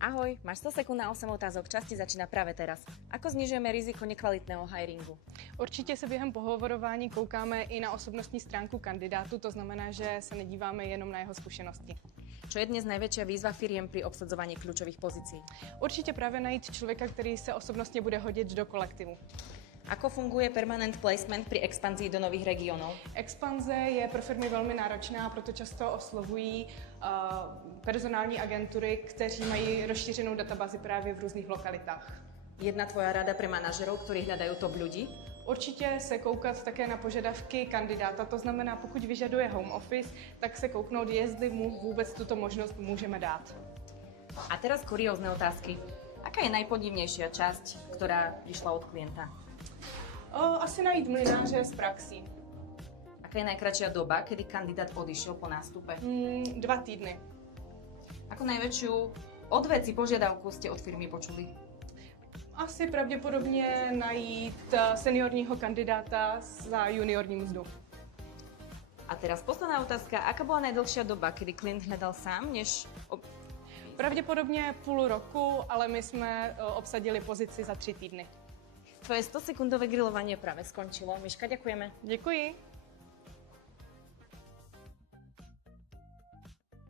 Ahoj, máš 100 sekúnd na 8 otázok, čas ti začína práve teraz. Ako znižujeme riziko nekvalitného hiringu? Určitě se během pohovorování koukáme i na osobnostní stránku kandidátu, to znamená, že se nedíváme jenom na jeho zkušenosti. Čo je dnes najväčšia výzva firiem pri obsadzovaní kľúčových pozícií? Určitě právě najít člověka, který se osobnostně bude hodit do kolektivu. Ako funguje permanent placement pri expanzii do nových regiónov? Expanze je pro firmy velmi náročná, proto často oslovují personální agentury, kteří mají rozšířenou databázi právě v různých lokalitách. Jedna tvoja rada pre manažerov, ktorí hľadajú top ľudí? Určitě se koukat také na požadavky kandidáta, to znamená, pokud vyžaduje home office, tak se kouknout, jestli mu vůbec tuto možnost můžeme dát. A teraz kuriózne otázky. Aká je najpodivnejšia časť, ktorá vyšla od klienta? Asi najít mlynáře z praxí. Aká je najkratšia doba, kedy kandidát odišiel po nástupe? 2 týdny. Ako najväčšiu odveci požiadavku ste od firmy počuli? Asi pravděpodobně najít seniorního kandidáta za juniorní mzdu. A teraz posledná otázka. Aká bola najdlhšia doba, kedy klient hľadal sám, než... Pravděpodobně půl roku, ale my jsme obsadili pozici za 3 týdny. Tvoje 100-sekundové grilovanie práve skončilo. Miška, ďakujeme. Děkuji.